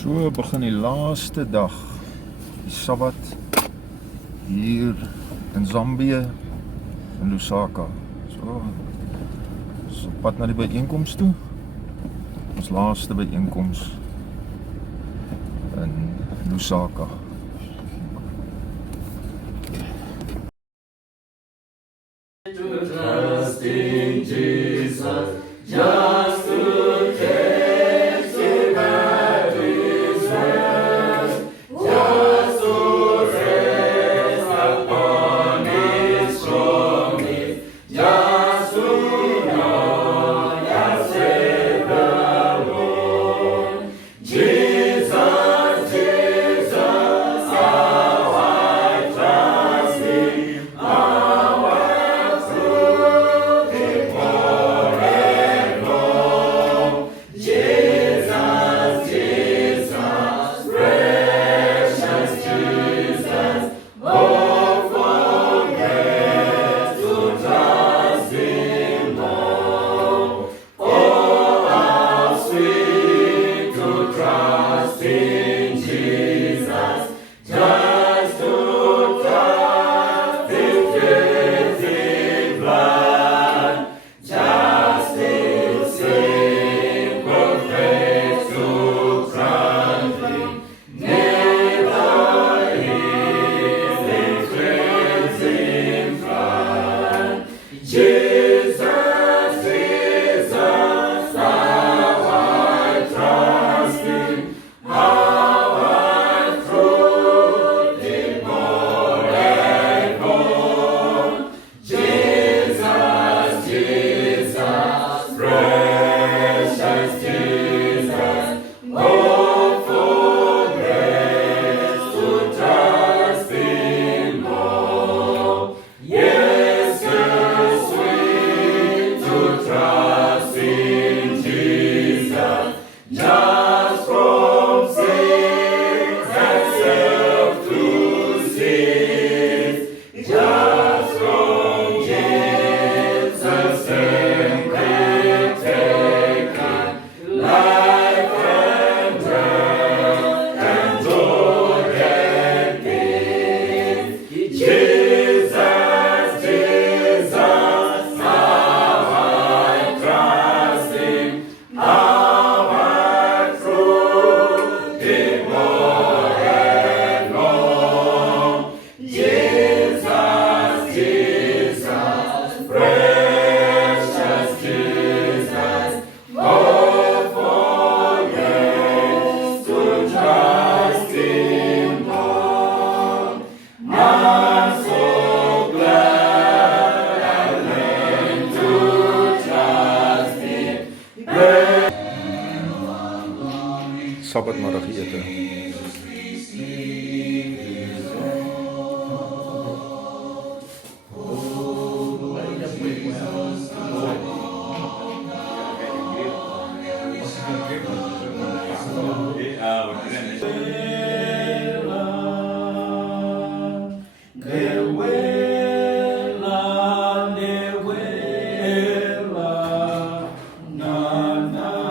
So begin die laaste dag, die Sabbat hier in Zambië, in Lusaka. So, ons op pad na die byeenkoms toe. Ons laaste byeenkoms in Lusaka. Trust in Jesus, just to taste Him at His rest, just to rest upon His promise, just to know that Savior Lord. Jesus, Jesus, how I trust Him, how I prove Him more and more. Jesus, Jesus, precious Jesus, oh, for grace to trust Him more. Oh, how sweet to trust in Jesus, just to trust His cleansing blood, just in simple faith to trust Him, never is in cleansing flood. Jesus, Jesus, how I trust Him, how I prove Him more and more. Jesus, Jesus, precious Jesus, oh, for grace to trust Him more. Yes, so sweet to trust in Jesus, just from sin and self to cease, just from Jesus simply taken life and breath and joy and peace. Jesus, Jesus, how I trust Him, how I prove Him more and more. Jesus, Jesus, precious Jesus, oh, for grace to trust Him more. I'm so glad I learned to trust Him. Sabbatmiddagete. Newela, na na